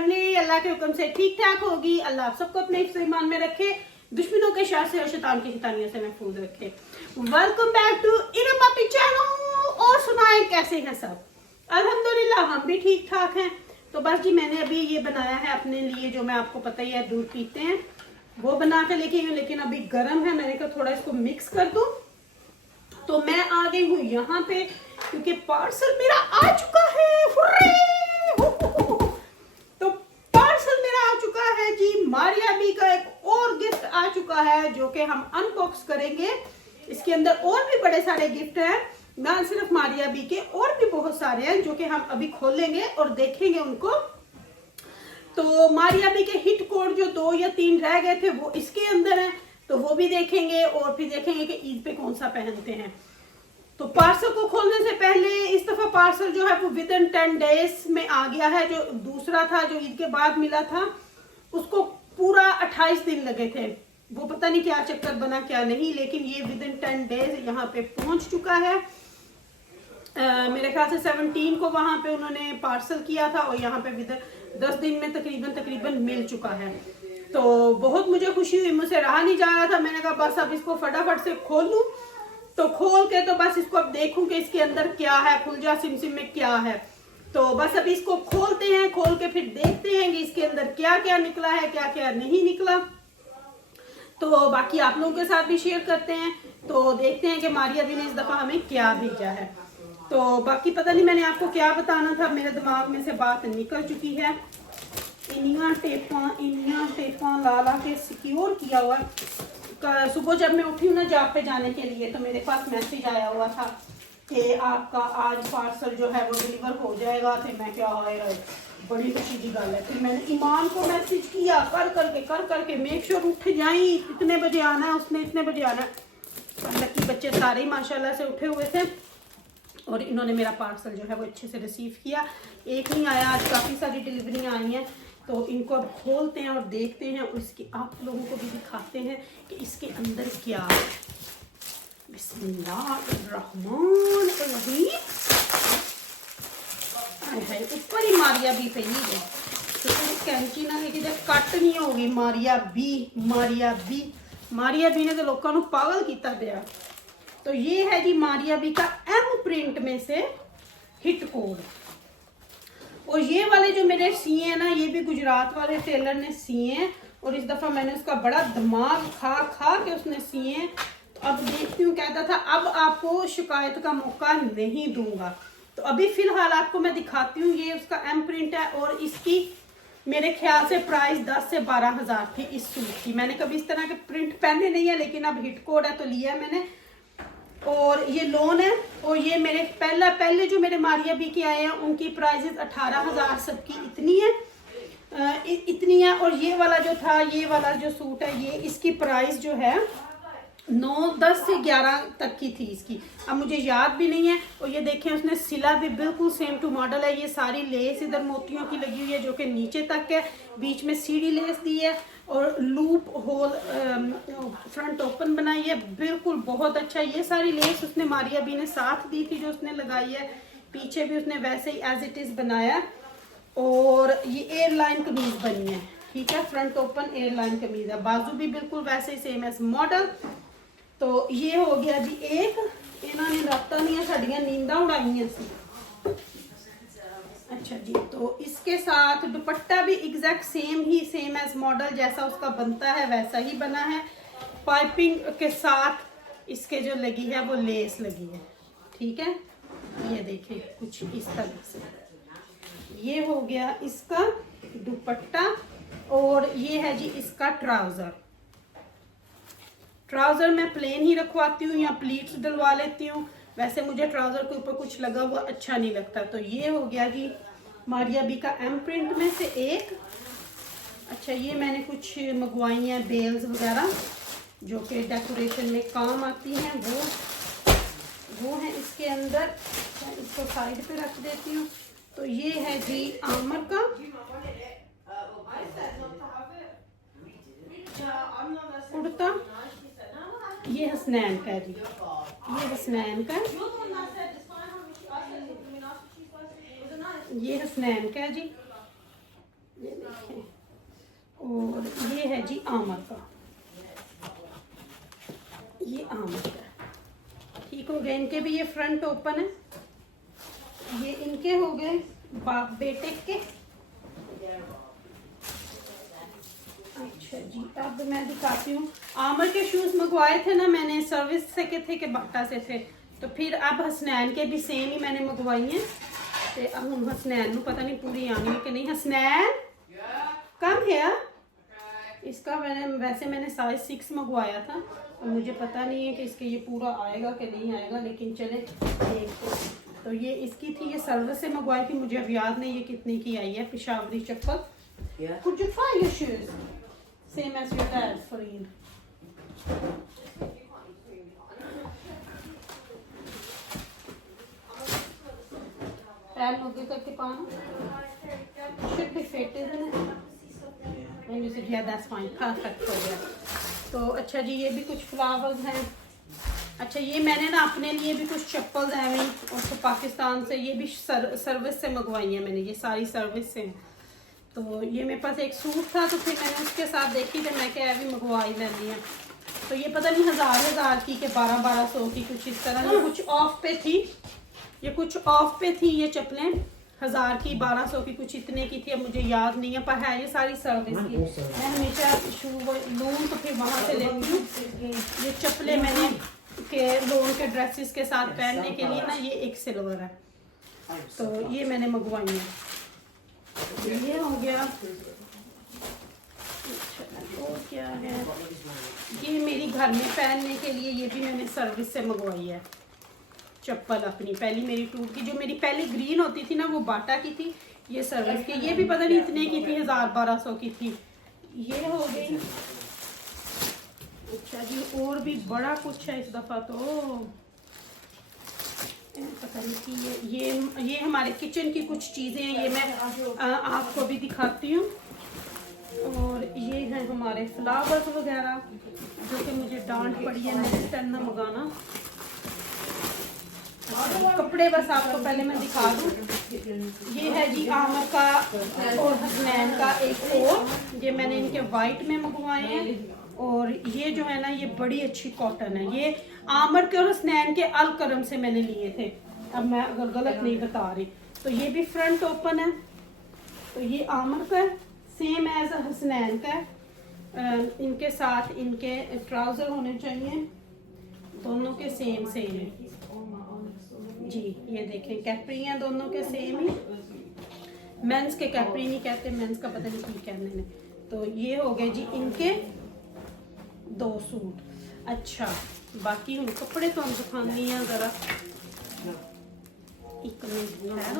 Family अल्लाह के हुक्म से ठीक ठाक होगी। अल्लाह आप सबको अपने हिफ्ज़ ईमान में रखे, दुश्मनों के शर से और शैतान की शैतानियों से महफूज रखे। वेलकम बैक टू इरम अपी चैनल। और सुनाएं कैसे हैं सब? अल्हम्दुलिल्लाह हम भी ठीक ठाक हैं। तो बस जी मैंने अभी ये बनाया है अपने लिए, जो मैं आपको पता ही है दूध पीते हैं वो बना के लेके हूँ, लेकिन अभी गर्म है। मैंने कहा थोड़ा इसको मिक्स कर दूं। तो मैं आ गई हूँ यहाँ पे क्योंकि पार्सल मेरा आ चुका है। तो पार्सल मेरा आ चुका है जी। मारिया बी का एक और गिफ्ट आ चुका है जो कि हम अनबॉक्स करेंगे। इसके अंदर और भी बड़े सारे गिफ्ट हैं, ना सिर्फ मारिया बी के, और भी बहुत सारे हैं जो कि हम अभी खोलेंगे और देखेंगे उनको। तो मारिया बी के हिट कोड जो 2 या 3 रह गए थे वो इसके अंदर हैं, तो वो भी देखेंगे और फिर देखेंगे कि ईद पे कौन सा पहनते हैं। तो पार्सल को खोलने से पहले इस दफा पार्सल जो है वो विद इन 10 डेज में आ गया है। जो दूसरा था जो ईद के बाद मिला था उसको पूरा 28 दिन लगे थे। वो पता नहीं क्या चक्कर बना क्या नहीं, लेकिन ये विद इन 10 डेज यहाँ पे पहुंच चुका है। मेरे ख्याल से 17 को वहां पे उन्होंने पार्सल किया था और यहाँ पे विद 10 दिन में तकरीबन मिल चुका है। तो बहुत मुझे खुशी हुई, मुझसे रहा नहीं जा रहा था। मैंने कहा बस अब इसको फटाफट से खोल लूं। तो खोल के तो बस इसको अब देखूं कि इसके अंदर क्या है, खुल जा सिम में क्या है। तो बस अब इसको खोलते हैं, खोल के फिर देखते हैं कि इसके अंदर क्या क्या निकला है, क्या क्या नहीं निकला। तो बाकी आप लोगों के साथ भी शेयर करते हैं। तो देखते हैं कि मारिया भी ने इस दफा हमें क्या भेजा है। तो बाकी पता नहीं मैंने आपको क्या बताना था, मेरे दिमाग में से बात निकल चुकी है। इनिया टेपा ला ला के सिक्योर किया हुआ। सुबह जब मैं उठी हूँ ना जॉब पे जाने के लिए, तो मेरे पास मैसेज आया हुआ था कि आपका आज पार्सल जो है वो डिलीवर हो जाएगा। तो मैं क्या है बड़ी खुशी की गल है। फिर मैंने ईमान को मैसेज किया कर करके मेक श्योर उठ जाई, इतने बजे आना है, उसने इतने बजे आना है। लकी बच्चे सारे ही माशाल्लाह से उठे हुए थे और इन्होंने मेरा पार्सल जो है वो अच्छे से रिसीव किया। एक नहीं आया, आज काफ़ी सारी डिलीवरियाँ आई हैं। तो इनको अब खोलते हैं और देखते हैं और इसकी आप लोगों को भी दिखाते हैं कि इसके अंदर क्या है। बिस्मिल्लाहिर्रहमानिर्रहीम। ऊपर ही मारिया बी पे ही है, तो कैंची ना लेके जब कट नहीं होगी। मारिया बी ने तो लोगों को पागल किया गया। तो ये है जी मारिया बी का एम प्रिंट में से हिट कोड। और ये वाले जो मेरे सिए हैं ना, ये भी गुजरात वाले टेलर ने सिए हैं और इस दफा मैंने उसका बड़ा दिमाग खा के उसने सिए हैं। तो अब देखती हूँ, कहता था अब आपको शिकायत का मौका नहीं दूंगा। तो अभी फिलहाल आपको मैं दिखाती हूँ। ये उसका एम प्रिंट है और इसकी मेरे ख्याल से प्राइस 10 से 12 हजार थी इस सूट की। मैंने कभी इस तरह के प्रिंट पहने नहीं है, लेकिन अब हिट कोड है तो लिया मैंने। और ये लोन है और ये मेरे पहले जो मेरे मारिया बी के आए हैं उनकी प्राइजेस 18,000 सबकी इतनी है। और ये वाला जो था, ये वाला जो सूट है, ये इसकी प्राइस जो है 10 से 11 तक की थी इसकी। अब मुझे याद भी नहीं है। और ये देखें उसने सिला भी बिल्कुल सेम टू मॉडल है। ये सारी लेस इधर मोतियों की लगी हुई है जो कि नीचे तक है, बीच में सीढ़ी लेस दी है और लूप होल फ्रंट ओपन बनाई है। बिल्कुल बहुत अच्छा। ये सारी लेस उसने मारिया बी ने साथ दी थी जो उसने लगाई है। पीछे भी उसने वैसे ही एज इट इज बनाया। और ये एयरलाइन कमीज बनी है, ठीक है, फ्रंट ओपन एयरलाइन कमीज है। बाजू भी बिल्कुल वैसे ही सेम एज मॉडल। तो ये हो गया जी एक। इन्होंने रात नहीं साड़ियाँ नींदा उड़ाई सी। अच्छा जी, तो इसके साथ दुपट्टा भी एग्जैक्ट सेम एज मॉडल जैसा उसका बनता है वैसा ही बना है। पाइपिंग के साथ इसके जो लगी है वो लेस लगी है, ठीक है। ये देखें कुछ इस तरह से। ये हो गया इसका दुपट्टा और ये है जी इसका ट्राउजर मैं प्लेन ही रखवाती हूँ या प्लीट्स डलवा लेती हूँ। वैसे मुझे ट्राउजर के ऊपर कुछ लगा हुआ अच्छा नहीं लगता। तो ये हो गया जी मारिया बी का एम प्रिंट में से एक। अच्छा, ये मैंने कुछ मंगवाई हैं बेल्स वगैरह जो कि डेकोरेशन में काम आती हैं, वो है इसके अंदर। इसको साइड पे रख देती हूँ। तो ये है जी आमर का, कुर्ता। ये हसनैन का जी, ये हसनैन का, ये हसनैन का जी। और ये है जी आमर का, ये आमर का। ठीक हो गए, इनके भी ये फ्रंट ओपन है। ये इनके हो गए बाप बेटे के। अच्छा जी, अब मैं दिखाती हूँ। आमर के शूज मंगवाए थे ना मैंने, सर्विस से के थे कि बाटा से थे, तो फिर अब हसनैन के भी सेम ही मैंने मंगवाई हैं। तो अब हम हसनैन को पता नहीं पूरी आनी है कि नहीं। हसनैन कम है इसका, वैसे मैंने साइज 6 मंगवाया था, और मुझे पता नहीं है कि इसके ये पूरा आएगा कि नहीं आएगा, लेकिन चले देखते। तो ये इसकी थी, ये सर्विस से मंगवाई थी, मुझे अब याद नहीं ये कितने की आई है। पेशावरी चप्पल। Could you try your shoes? Same as your dad, Fareed. पैर मोटे करके पाना। Should be fit, isn't it? And you said, yeah, that's fine, perfect हो गया। तो अच्छा जी, ये भी कुछ फ्लावर्स हैं। अच्छा, ये मैंने ना अपने लिए भी कुछ चप्पल हैं और तो पाकिस्तान से, ये भी सर्विस से मंगवाई है मैंने, ये सारी सर्विस से हैं। तो ये मेरे पास एक सूट था, तो फिर मैंने उसके साथ देखी तो मैं क्या अभी मंगवा ही लेनी है। तो ये पता नहीं हज़ार की के 1200 की कुछ इस तरह, ये कुछ ऑफ पे थी, ये कुछ ऑफ पे थी ये चप्पलें, 1000 की 1200 की कुछ इतने की थी, अब मुझे याद नहीं है, पर है ये सारी सर्विस की। मैं हमेशा शू लूँ तो फिर वहाँ से लेती हूँ। ये चप्पलें मैंने के लोन के ड्रेसेस के साथ पहनने के लिए ना, ये एक सिल्वर है, तो ये मैंने मंगवाई है। ये हो गया। और क्या है, ये मेरी घर में पहनने के लिए, ये भी मैंने सर्विस से मंगवाई है चप्पल अपनी। पहली मेरी टूट की, जो मेरी पहली ग्रीन होती थी ना, वो बाटा की थी, ये सर्विस की। ये भी पता नहीं इतने की थी, 1000-1200 की थी। ये हो गई। अच्छा जी, और भी बड़ा कुछ है इस दफ़ा तो, पता नहीं कि ये हमारे किचन की कुछ चीज़ें हैं, ये मैं आपको भी दिखाती हूँ। और ये है हमारे फ्लावर्स वगैरह, जो कि मुझे डांट पड़ी है नेक्स्ट टाइम ना मंगाना। कपड़े बस आपको पहले मैं दिखा दूँ। ये है जी आमर का और हसनैन का एक और, ये मैंने इनके वाइट में मंगवाए हैं। और ये जो है ना, ये बड़ी अच्छी कॉटन है, ये आमर के और हसनैन के अलकरम से मैंने लिए थे, अब मैं अगर गलत नहीं बता रही। तो ये भी फ्रंट ओपन है, तो ये आमर का सेम एज हसनैन का है। इनके साथ इनके ट्राउज़र होने चाहिए, दोनों के सेम है जी। ये देखें, कैप्री हैं दोनों के सेम ही। मेंस के कैप्री नहीं कहते, मेंस का पता नहीं क्या कहने में। तो ये हो गए जी इनके 2 सूट। अच्छा, बाकी हम कपड़े तो हम दिखानी है ज़रा, एक मिनट है।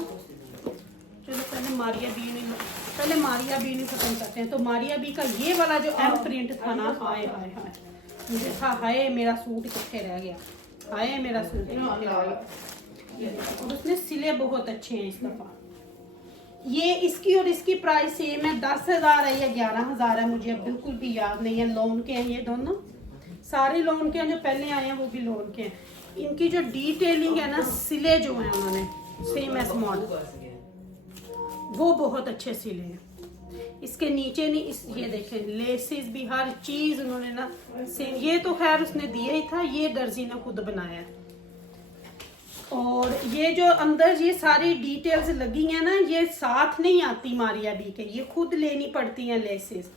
चलो पहले मारिया बी ने खत्म करते हैं। तो मारिया बी का ये वाला जो एम प्रिंट था ना, हाय हाय हाय, मुझे था हाय मेरा सूट कितने रह गया, हाय मेरा सूट कितने रह गया। और उसने सिले बहुत अच्छे हैं इस दफ़ा। ये इसकी और इसकी प्राइस सेम है, 10,000 है या 11,000 है, मुझे अब बिल्कुल भी याद नहीं है। लोन के हैं ये दोनों, सारे लोन के हैं, जो पहले आए हैं वो भी लोन के हैं। इनकी जो डिटेलिंग है ना, सिले जो हैं उन्होंने सेम एस मॉडल, वो बहुत अच्छे सिले हैं। इसके नीचे नहीं, इस ये देखें लेसेस भी, हर चीज़ उन्होंने ना सेम। ये तो खैर उसने दिया ही था, ये दर्जी ने खुद बनाया है। और ये जो अंदर ये सारी डिटेल्स लगी हैं ना, ये साथ नहीं आती मारिया बी के, ये खुद लेनी पड़ती हैं लेसेस।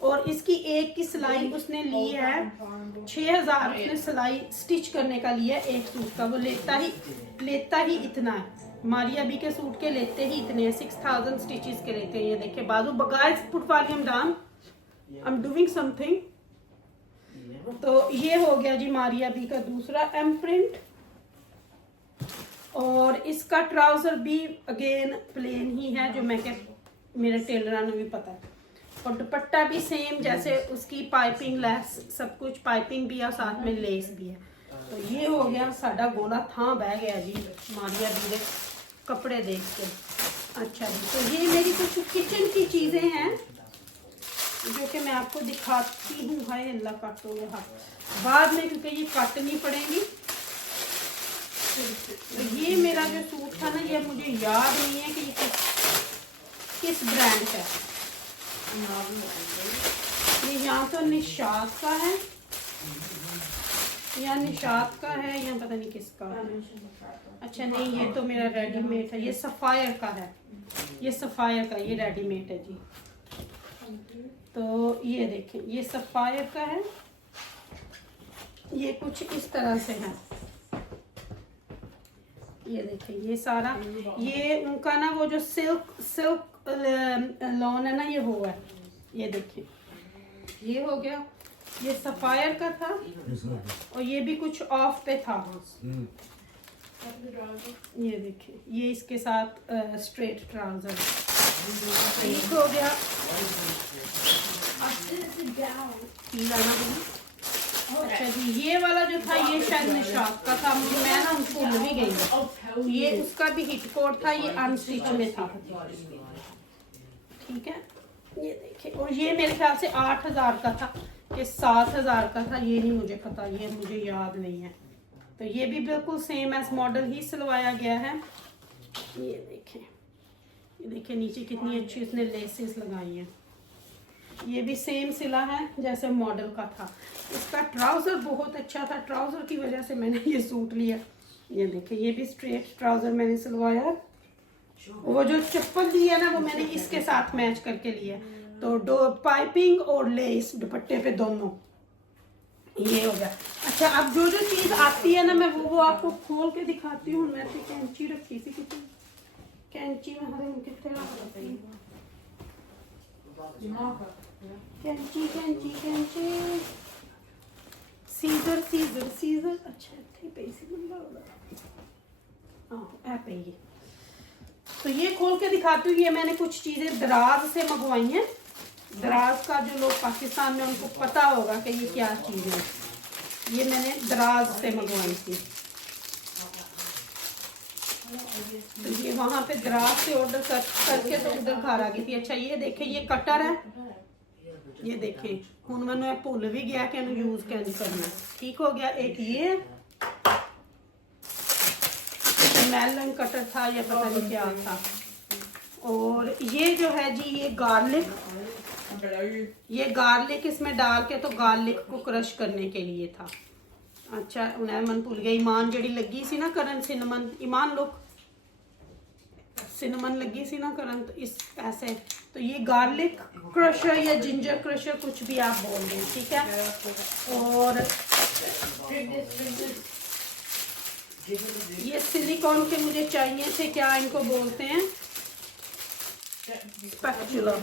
और इसकी एक की सिलाई उसने ली है 6,000, उसने सिलाई स्टिच करने का लिया एक सूट का। वो लेता ही इतना है, मारिया बी के सूट के लेते ही इतने 6,000 स्टिचेस के लेते हैं। ये देखिए बाजू, guys put volume down, I am doing something. तो ये हो गया जी मारिया बी का दूसरा एम प्रिंट। और इसका ट्राउजर भी अगेन प्लेन ही है, जो मैं मेरे टेलर ने भी पता है। और दुपट्टा भी सेम, जैसे उसकी पाइपिंग लेस सब कुछ, पाइपिंग भी है और साथ में लेस भी है। तो ये हो गया साडा गोला था बह गया जी मारिया बी के कपड़े देख के। अच्छा जी, तो ये मेरी कुछ किचन की चीज़ें हैं जो कि मैं आपको दिखाती हूँ। हाय अल्लाह, काटो हाथ बाद में, क्योंकि ये काटनी पड़ेगी। तो ये मेरा जो सूट था ना, ये मुझे याद नहीं है कि ये किस ब्रांड का है। ये यहाँ तो निशात का है, या निशात का है, या पता नहीं किसका है। अच्छा नहीं, ये तो मेरा रेडीमेड है, ये सफ़ायर का है, ये सफ़ायर का, ये रेडीमेड है जी। तो ये देखें, ये सफ़ायर का है, ये कुछ इस तरह से है। ये देखें, ये सारा, ये उनका ना वो जो सिल्क लॉन है ना, ये हुआ है। ये देखें, ये हो गया, ये सफ़ायर का था, और ये भी कुछ ऑफ पे था। ये देखें, ये इसके साथ स्ट्रेट ट्राउजर ठीक हो गया। अच्छा जी, ये वाला जो था ये शायद निशात का था, मुझे मैं ना भूल भी गई। ये उसका भी हिट कोड था, ये अनस्टिच में था, ठीक है। ये देखिए, और ये मेरे ख्याल से 8000 का था कि 7000 का था, ये नहीं मुझे पता, ये मुझे याद नहीं है। तो ये भी बिल्कुल सेम एज मॉडल ही सिलवाया गया है। ये देखें, ये देखिए नीचे कितनी अच्छी उसने लेसेस लगाई हैं। ये भी सेम सिला है जैसे मॉडल का था। इसका ट्राउज़र बहुत अच्छा था, ट्राउज़र की वजह से मैंने ये सूट लिया। ये देखिए, ये भी स्ट्रेट ट्राउज़र मैंने सिलवाया। वो जो चप्पल दी है ना, वो मैंने इसके साथ मैच करके लिया। तो दो पाइपिंग और लेस दुपट्टे पे दोनों, ये हो गया। अच्छा, अब जो जो चीज़ आती है ना, मैं वो आपको खोल के दिखाती हूँ। मैं तो कैंची रखी थी, कितनी कैंची में हरे कितने कैंची कैंची कैंची सीजर सीजर सीजर। अच्छा ठीक है, इसी बंदा होगा। हाँ, ऐप है ये। तो ये खोल के दिखाती हूँ। ये मैंने कुछ चीज़ें दराज से मंगवाई हैं। दराज का जो लोग पाकिस्तान में, उनको पता होगा कि ये क्या चीज़ है। ये मैंने दराज से मंगवाई थी। तो ये वहाँ पे दराज से ऑर्डर करके तो उधर घर आ गई थी। अच्छा ये देखें, ये कटर है। ये देखें, हूँ मैंने भूल भी गया कि यूज कैसे करना। ठीक हो गया। एक ये मेलन कटर था या पता नहीं क्या था। और ये जो है जी, ये गार्लिक, ये गार्लिक इसमें डाल के तो गार्लिक को क्रश करने के लिए था। अच्छा उन्हें मन भूल गया। ईमान जड़ी लगी सी ना करन, सिनमन ईमान लोग सिनमन लगी सी ना करन, तो इस ऐसे। तो ये गार्लिक क्रशर या जिंजर क्रशर, कुछ भी आप बोल दें, ठीक है। और ये सिलिकॉन के मुझे चाहिए थे, क्या इनको बोलते हैं, स्पैचुला और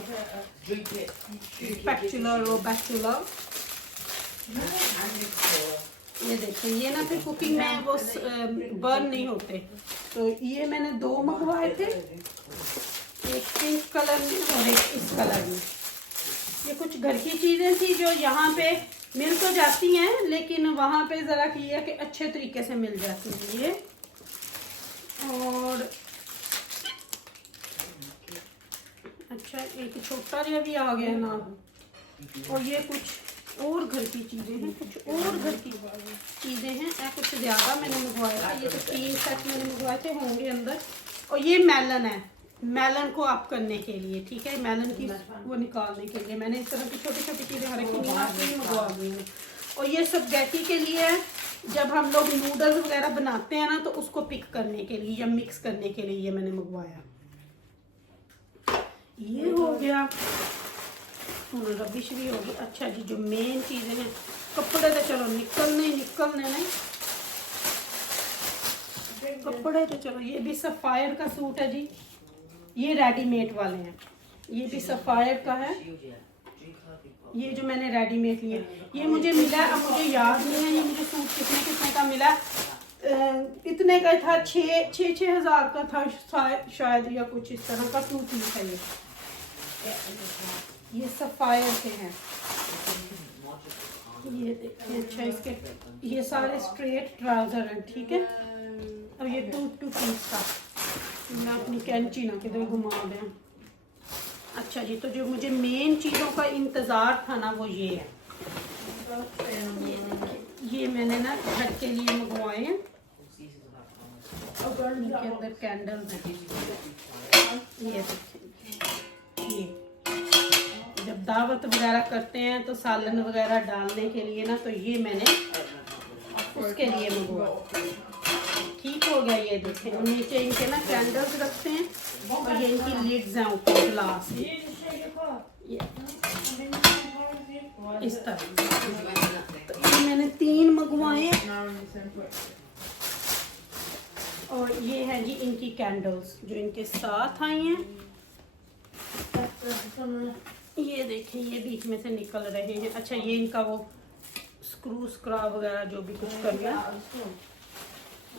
बैचुला। ये देखिए, ये ना फिर कुकिंग में वो बर्न नहीं होते। तो ये मैंने 2 मंगवाए थे, एक पिंक कलर में और एक इस कलर में। ये कुछ घर की चीज़ें थी जो यहाँ पे मिल तो जाती हैं, लेकिन वहाँ पे ज़रा किया कि अच्छे तरीके से मिल जाती है ये। और अच्छा, एक छोटा जिहा भी आ गया ना। और ये कुछ और घर की चीज़ें हैं, कुछ और घर की चीज़ें हैं। कुछ ज़्यादा मैंने मंगवाया। ये तो 3 सेट मैंने मंगवाए थे, होंगे अंदर। और ये मेलन है, मेलन को अप करने के लिए, ठीक है। मेलन की वो निकालने के लिए मैंने इस तरह की छोटी छोटी चीज़ें हर एक मंगवा दी हैं। और ये स्पैगेटी के लिए है, जब हम लोग नूडल्स वगैरह बनाते हैं ना, तो उसको पिक करने के लिए या मिक्स करने के लिए ये मैंने मंगवाया। ये हो गया, रबिश भी होगी। अच्छा जी, जो मेन चीज़ें हैं, कपड़े तो चलो निकलने नहीं, कपड़े तो चलो। ये भी सफ़ायर का सूट है जी, ये रेडीमेड वाले हैं। ये भी सफ़ायर का है। ये जो मैंने रेडीमेड लिए, ये मुझे मिला, अब मुझे याद नहीं है ये मुझे सूट कितने का मिला। इतने का था, 6,000 का था शायद, या कुछ इस तरह का सूट ही था ये सफ़ायर के हैं। ये देखिए, अच्छा इसके ये सारे स्ट्रेट ट्राउजर हैं, ठीक है। अब ये 2 पीस का, मैं अपनी कैंची ना किधर घुमा दें। अच्छा जी, तो जो मुझे मेन चीज़ों का इंतज़ार था ना, वो ये है। ये मैंने ना घर के लिए मंगवाए हैं। इनके अंदर कैंडल्स हैं। ये देखिए, ये दावत वगैरह करते हैं तो सालन वगैरह डालने के लिए ना, तो ये मैंने उसके लिए मंगवाया। ठीक हो गया। ये देखें, और नीचे इनके ना कैंडल्स रखते हैं और ये इनकी लिड्स हैं ऊपर ग्लास की, ये इस तरह। तो ये मैंने 3 मंगवाए। और ये है जी इनकी कैंडल्स जो इनके साथ आई हैं। ये देखें, ये बीच में से निकल रहे हैं। अच्छा, ये इनका वो स्क्रू स्क्रब वगैरह जो भी कुछ करना।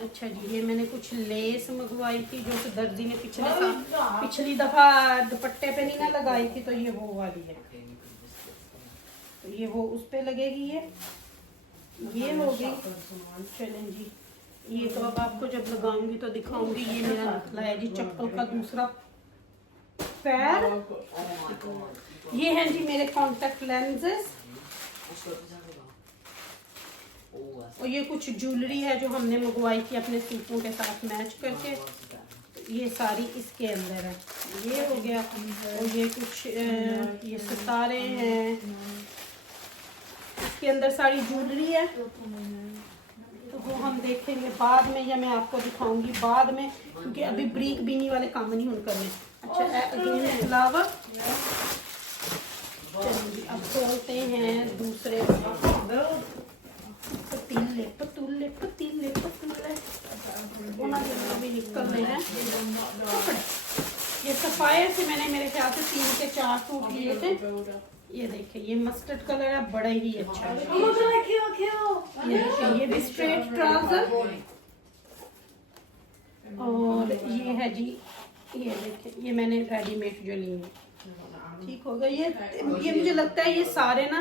अच्छा जी, ये मैंने कुछ लेस मंगवाई थी जो कि दर्जी ने पिछली दफा दुपट्टे पे नहीं ना लगाई थी, तो ये वो वाली है। तो ये वो उस पे लगेगी। ये हो गई। चलें जी, ये तो अब आपको जब लगाऊंगी तो दिखाऊंगी। ये मेरा निकला है जी चप्पल का दूसरा पैर। ये हैं जी मेरे कॉन्टेक्ट लेंसेज। और ये कुछ ज्वेलरी है जो हमने मंगवाई थी अपने सूटों के साथ मैच करके। ये सारी इसके अंदर है। ये हो गया। और ये कुछ ये सितारे हैं, इसके अंदर सारी ज्वेलरी है। तो वो हम देखेंगे बाद में, या मैं आपको दिखाऊंगी बाद में, क्योंकि अभी ब्रीक बीनी वाले काम नहीं उन करने। अच्छा, अगेन फ्लावर। चलिए अब खोलते हैं दूसरे पतीले। पतूले पतीले पतूले भी निकल रहे हैं। ये सफायर से मैंने मेरे ख्याल से 3 से 4 सूट लिए थे। ये देखिए, ये मस्टर्ड कलर है, बड़ा ही अच्छा है। ये देखिए, ये भी स्ट्रेट ट्राउजर। और ये है जी, ये देखिए, ये मैंने रेडीमेड जो ली है। ठीक हो गया। ये मुझे लगता है ये सारे ना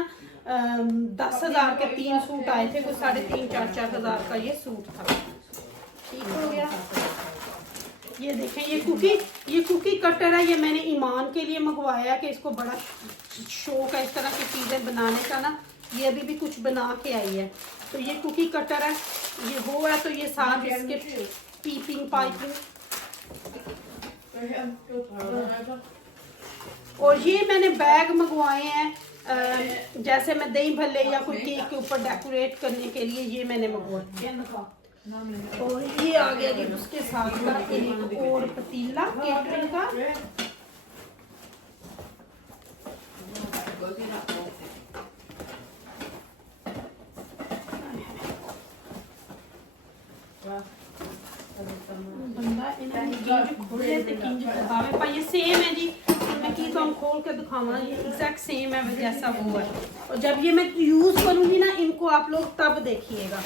10,000 के 3 सूट आए थे, कुछ 3,500-4 हज़ार का ये सूट था। ठीक हो गया। ये देखें, ये कुकी कटर है। ये मैंने ईमान के लिए मंगवाया कि इसको बड़ा शौक है इस तरह की चीज़ें बनाने का ना। ये अभी भी कुछ बना के आई है। तो ये कुकी कटर है, ये वो है। तो ये साथ इसके पीपिंग पाइपिंग। और ये मैंने बैग मंगवाए हैं, जैसे मैं दही भल्ले या कोई केक के ऊपर डेकोरेट करने के लिए ये मैंने मंगवाए। और ये आ गया जी उसके साथ का एक और पतीला केटरिंग का। बंदा ये सेम है जी। मैं की तो हम खोल के दिखावा, ये एग्जैक्ट सेम है जैसा वो है। और जब ये मैं यूज करूंगी ना इनको, आप लोग तब देखिएगा।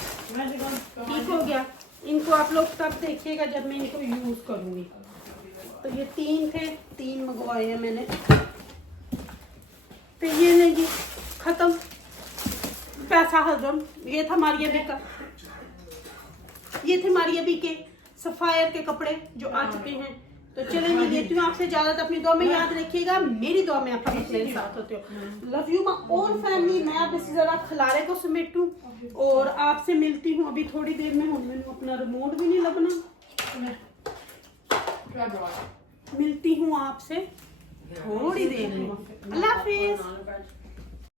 ठीक हो गया। इनको आप लोग तब देखिएगा जब मैं इनको यूज करूंगी। तो ये 3 थे, 3 मंगवाए हैं मैंने। फिर ये नहीं जी, खत्म पैसा हजम। ये था मारिया बी का, ये थे मारिया बी के सफायर के कपड़े जो आ चुके हैं। तो चलें, मैं लेती हूँ आपसे इजाजत। अपनी दुआ में याद रखिएगा, मेरी दुआ में आप हमेशा मेरे साथ होते हो। Love you my own family. मैं आप इसी जरा खलारे को समेटूं और आपसे मिलती हूँ अभी थोड़ी देर में। हूँ मैंने अपना रिमोट भी नहीं लगना। मिलती हूँ आपसे थोड़ी देर में। अल्लाह हाफिज।